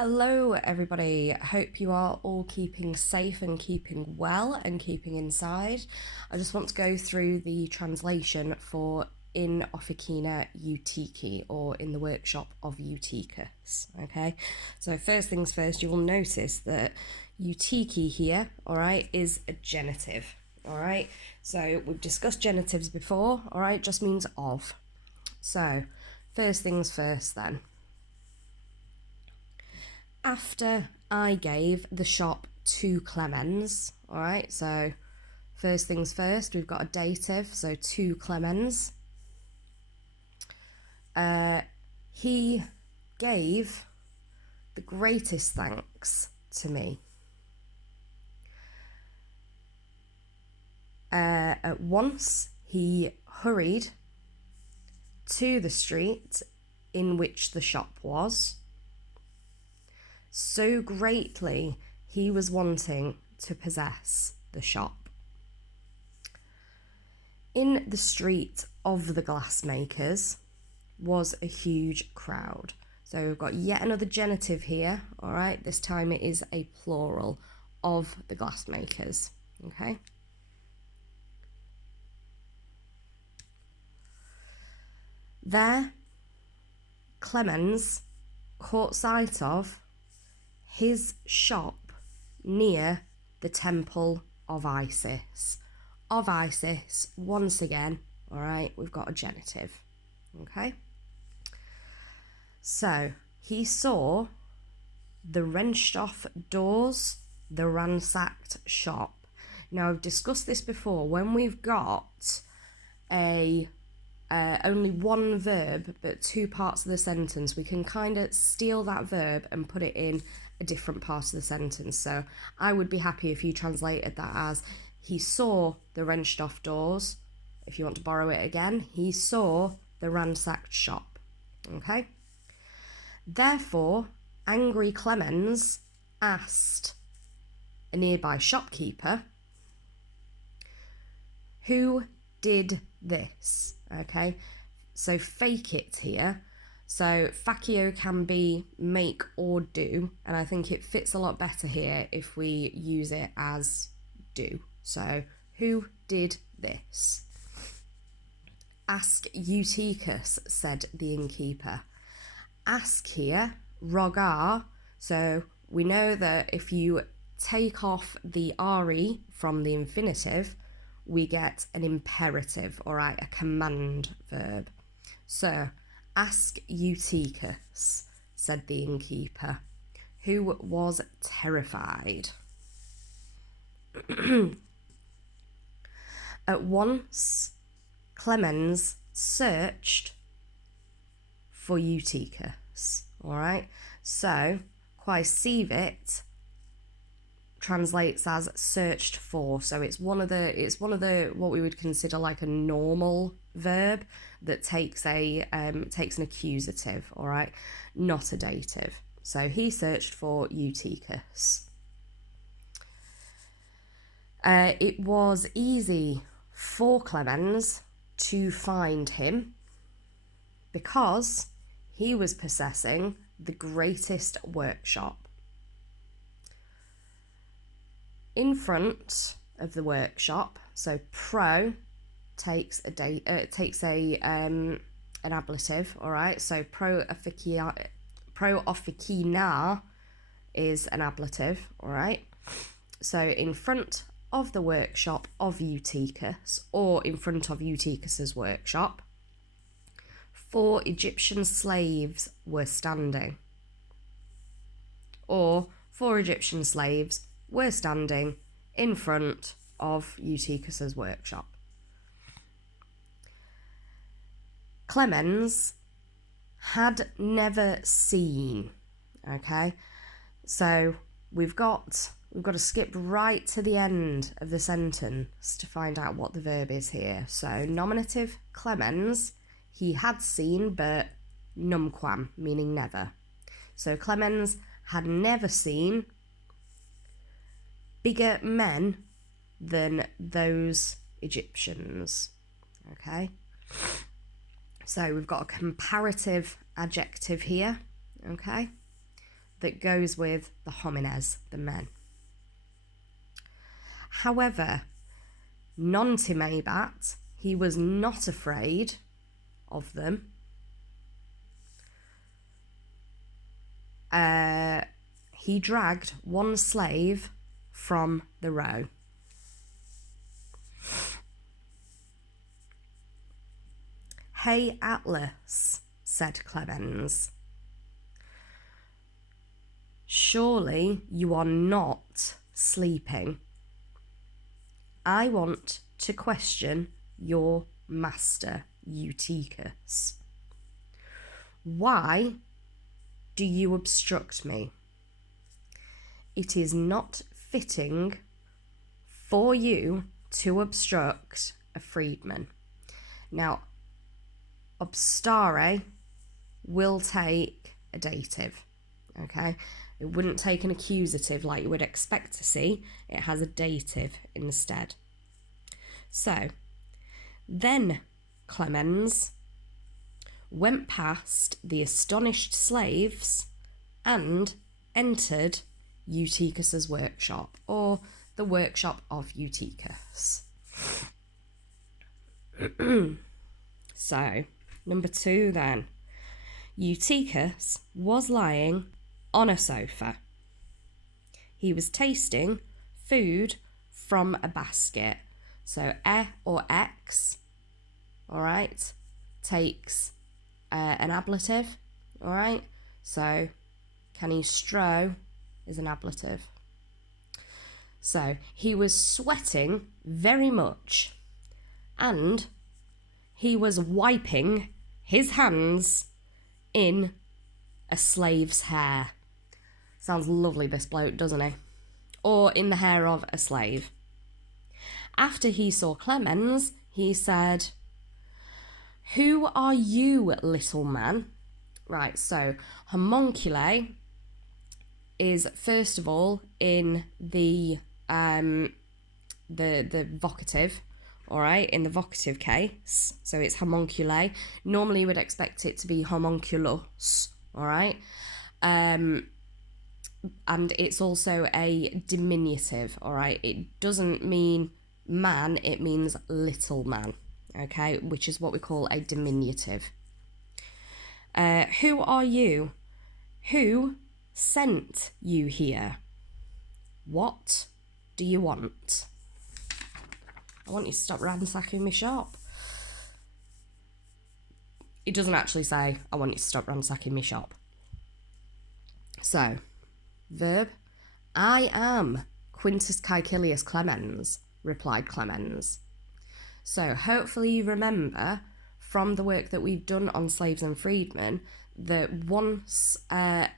Hello everybody, hope you are all keeping safe and keeping well and keeping inside. I just want to go through the translation for in officina Eutychi, or in the workshop of Eutychus, okay? So first things first, you will notice that Eutychi here, alright, is a genitive, alright? So we've discussed genitives before, alright, just means of. So first things first then. After I gave the shop to Clemens, all right, so first things first, we've got a dative, so to Clemens. He gave the greatest thanks to me. At once he hurried to the street in which the shop was. So greatly he was wanting to possess the shop. In the street of the glassmakers was a huge crowd. So we've got yet another genitive here, all right? This time it is a plural of the glassmakers, okay? There, Clemens caught sight of his shop near the temple of Isis. Of Isis, once again, all right, we've got a genitive, okay? So he saw the wrenched off doors, the ransacked shop. Now, I've discussed this before. When we've got only one verb but two parts of the sentence, we can kind of steal that verb and put it in a different part of the sentence. So I would be happy if you translated that as he saw the wrenched off doors. If you want to borrow it again, he saw the ransacked shop. Okay? Therefore, angry Clemens asked a nearby shopkeeper, "Who did this?" Okay, so fake it here. So facio can be make or do, and I think it fits a lot better here if we use it as do. So who did this? Ask Eutychus, said the innkeeper. Ask here, rogar, so we know that if you take off the re from the infinitive, we get an imperative, all right, a command verb. So, ask Eutychus, said the innkeeper, who was terrified. At once, Clemens searched for Eutychus, all right? So, quaesivit translates as searched for, so it's one of the what we would consider like a normal verb that takes an accusative, all right, not a dative. So he searched for Eutychus. It was easy for Clemens to find him because he was possessing the greatest workshop. In front of the workshop, so pro takes an ablative, all right? So pro officina is an ablative, all right? So in front of the workshop of Eutychus, or in front of Eutychus's workshop, 4 Egyptian slaves were standing, or 4 Egyptian slaves were standing in front of Eutychus's workshop. Clemens had never seen, okay? So we've got to skip right to the end of the sentence to find out what the verb is here. So nominative Clemens, he had seen, but numquam, meaning never. So Clemens had never seen bigger men than those Egyptians, okay? So we've got a comparative adjective here, okay? that goes with the homines, the men. However, non-Timebat, he was not afraid of them. He dragged one slave from the row. "Hey, Atlas," said Clemens. "Surely you are not sleeping. I want to question your master, Eutychus. Why do you obstruct me? It is not fitting for you to obstruct a freedman." Now, obstare will take a dative, okay? It wouldn't take an accusative like you would expect to see. It has a dative instead. So, then Clemens went past the astonished slaves and entered Eutychus's workshop, or the workshop of Eutychus. So, number 2 then. Eutychus was lying on a sofa. He was tasting food from a basket. So, or X, all right, takes an ablative, all right? So, canistro is an ablative. So, he was sweating very much, and he was wiping his hands in a slave's hair. Sounds lovely, this bloke, doesn't he? Or in the hair of a slave. After he saw Clemens, he said, "Who are you, little man?" Right, so homuncule is first of all in the vocative, all right, in the vocative case. So it's homuncule. Normally you would expect it to be homunculus, all right? And it's also a diminutive, all right? It doesn't mean man, it means little man, okay? Which is what we call a diminutive. Who are you? Who sent you here? What do you want? I want you to stop ransacking my shop. It doesn't actually say, I want you to stop ransacking my shop. So, verb, I am Quintus Caecilius Clemens, replied Clemens. So, hopefully you remember from the work that we've done on slaves and freedmen that once a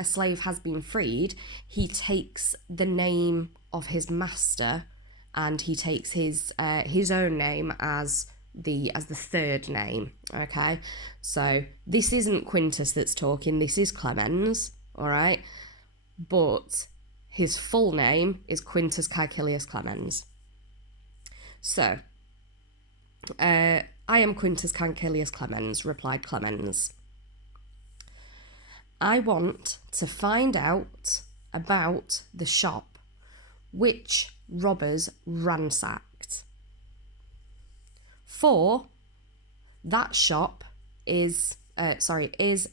slave has been freed, he takes the name of his master and he takes his own name as the third name, okay? So this isn't Quintus that's talking, this is Clemens, all right? But his full name is Quintus Caecilius Clemens. So, I am Quintus Caecilius Clemens, replied Clemens. I want to find out about the shop which robbers ransacked. For that shop is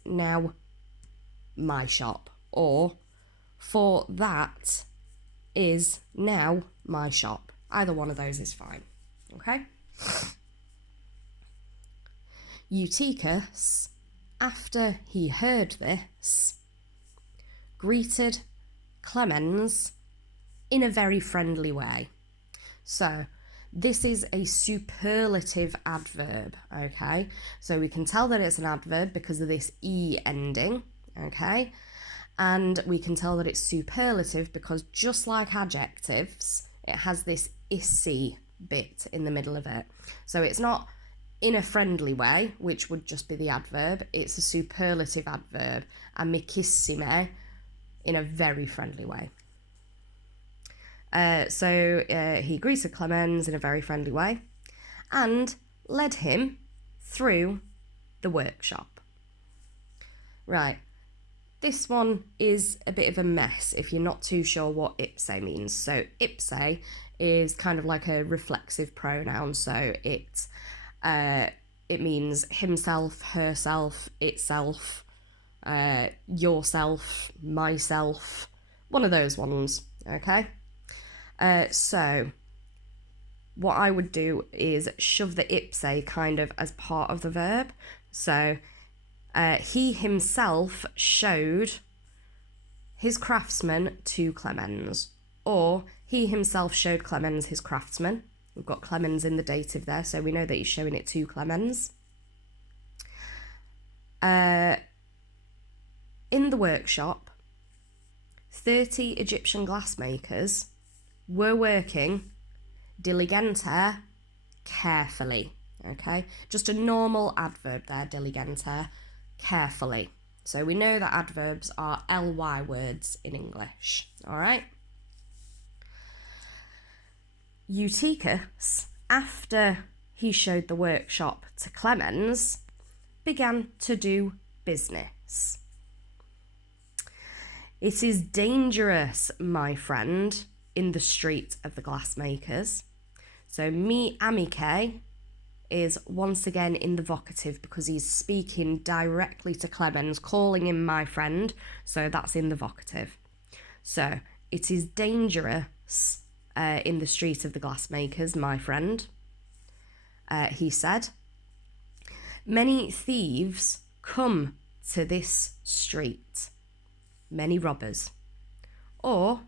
now my shop, or for that is now my shop. Either one of those is fine, okay? Eutychus, after he heard this, greeted Clemens in a very friendly way. So this is a superlative adverb, okay? So we can tell that it's an adverb because of this E ending, okay? And we can tell that it's superlative because just like adjectives, it has this issy bit in the middle of it. So it's not in a friendly way, which would just be the adverb. It's a superlative adverb, amicissime, in a very friendly way. So he greeted Clemens in a very friendly way and led him through the workshop. Right, This one is a bit of a mess if you're not too sure what ipse means. So ipse is kind of like a reflexive pronoun. So it means himself, herself, itself, yourself, myself, one of those ones, okay? So what I would do is shove the ipse kind of as part of the verb. So he himself showed his craftsman to Clemens, or he himself showed Clemens his craftsman. We've got Clemens in the dative there, so we know that he's showing it to Clemens. In the workshop, 30 Egyptian glassmakers were working diligente, carefully, okay? Just a normal adverb there, diligente, carefully. So we know that adverbs are ly words in English, all right? Eutychus, after he showed the workshop to Clemens, began to do business. It is dangerous, my friend, in the street of the glassmakers. So mi amice is once again in the vocative because he's speaking directly to Clemens, calling him my friend, so that's in the vocative. So it is dangerous in the street of the glassmakers, my friend, he said. Many thieves come to this street, many robbers, or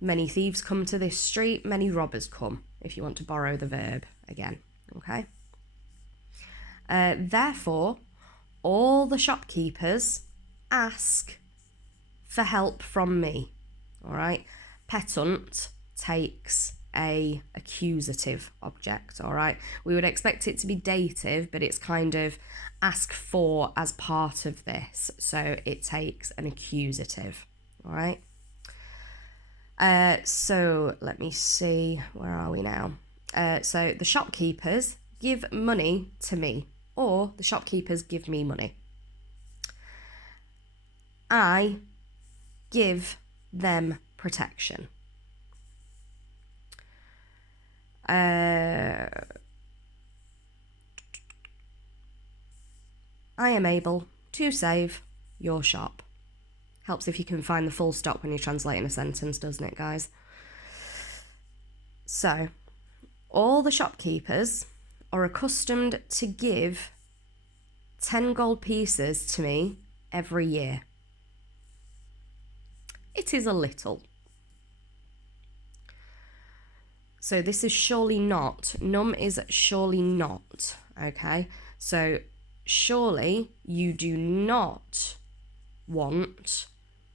many thieves come to this street, many robbers come, if you want to borrow the verb again, okay? Therefore, all the shopkeepers ask for help from me, all right? Petunt takes a accusative object, all right? We would expect it to be dative, but it's kind of ask for as part of this, so it takes an accusative, all right? So let me see, where are we now? So the shopkeepers give money to me, or the shopkeepers give me money. I give them protection. I am able to save your shop. Helps if you can find the full stop when you're translating a sentence, doesn't it, guys? So, all the shopkeepers are accustomed to give 10 gold pieces to me every year. It is a little. So this is surely not. Num is surely not, okay? So surely you do not want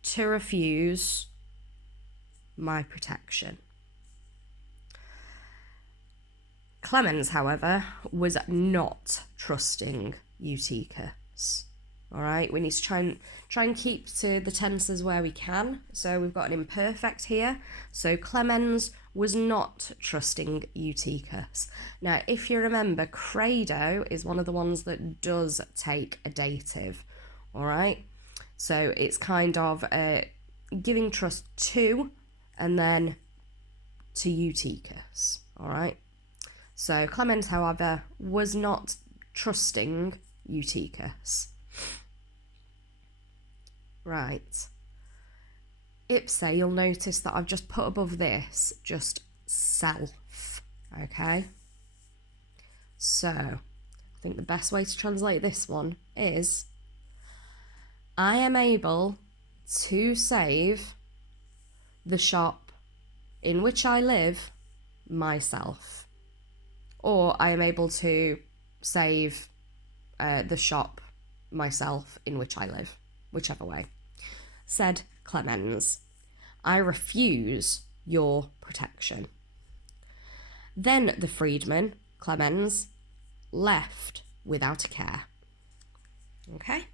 to refuse my protection. Clemens, however, was not trusting Eutychus. All right, we need to try and keep to the tenses where we can. So we've got an imperfect here. So Clemens was not trusting Eutychus. Now, if you remember, credo is one of the ones that does take a dative. All right, so it's kind of giving trust to and then to Eutychus. All right, so Clemens, however, was not trusting Eutychus. Right. Ipse, you'll notice that I've just put above this just self, okay? So, I think the best way to translate this one is I am able to save the shop in which I live myself. Or I am able to save the shop myself in which I live. Whichever way. Said Clemens, I refuse your protection. Then the freedman, Clemens, left without a care. Okay?